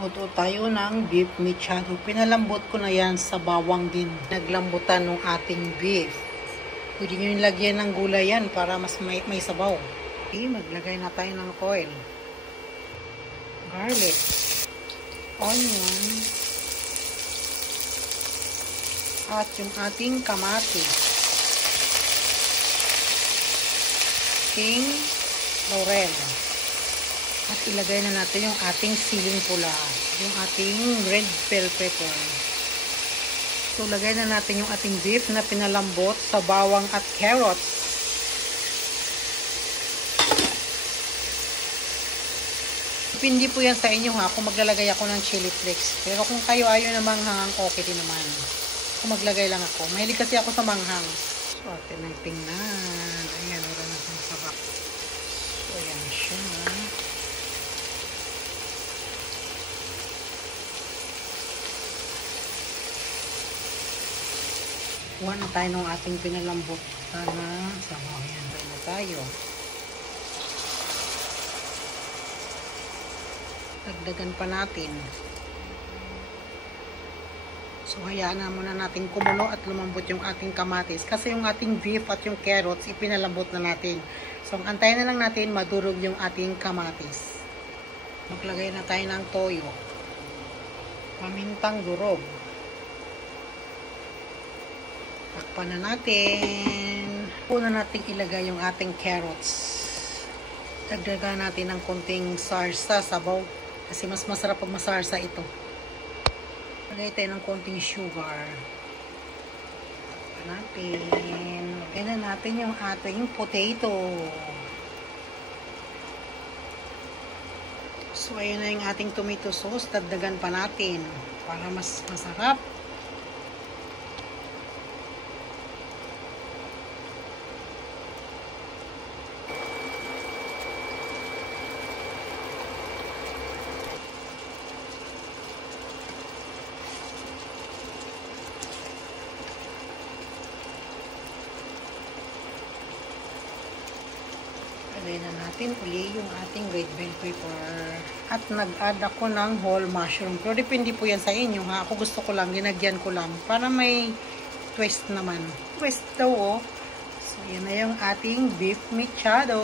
Magluto tayo ng beef mechado. Pinalambot ko na yan sa bawang din. Naglambutan ng ating beef. Pwede nyo lagyan ng gulay yan para mas may sabaw. Okay, maglagay na tayo ng oil. Garlic. Onion. At yung ating kamatis. King laurel. At ilagay na natin yung ating siling pula. Yung ating red bell pepper. So, lagay na natin yung ating beef na pinalambot sa bawang at carrots. Hindi po yan sa inyo ha, kung maglalagay ako ng chili flakes. Pero kung kayo ayaw na manghang, okay din naman. Kung maglagay lang ako. Mahilig kasi ako sa manghang. So, atin ang tingnan. Ayan, wala na sa sarap. So, ayan siya. Kuha na tayo ng ating pinalambot na sabaw. Yan, na tayo. Dagdagan pa natin. So, hayaan na muna natin kumulo at lumambot yung ating kamatis. Kasi yung ating beef at yung carrots, ipinalambot na natin. So, antayin na lang natin madurog yung ating kamatis. Maglagay na tayo ng toyo. Pamintang durog. Takpan na natin. Una natin ilagay yung ating carrots. Dagdagan natin ng konting sarsa, sabaw. Kasi mas masarap pag masarsa ito. Lagay tayo ng konting sugar. Takpan natin. Lagay na natin yung ating potato. So, ayun na yung ating tomato sauce. Dagdagan pa natin para mas masarap. Lagay na natin uli yung ating red bell pepper. At nag-add ako ng whole mushroom. Pero depende po yan sa inyo ha. Ako gusto ko lang, ginagyan ko lang. Para may twist naman. Twist daw oh. So yan na yung ating beef mechado.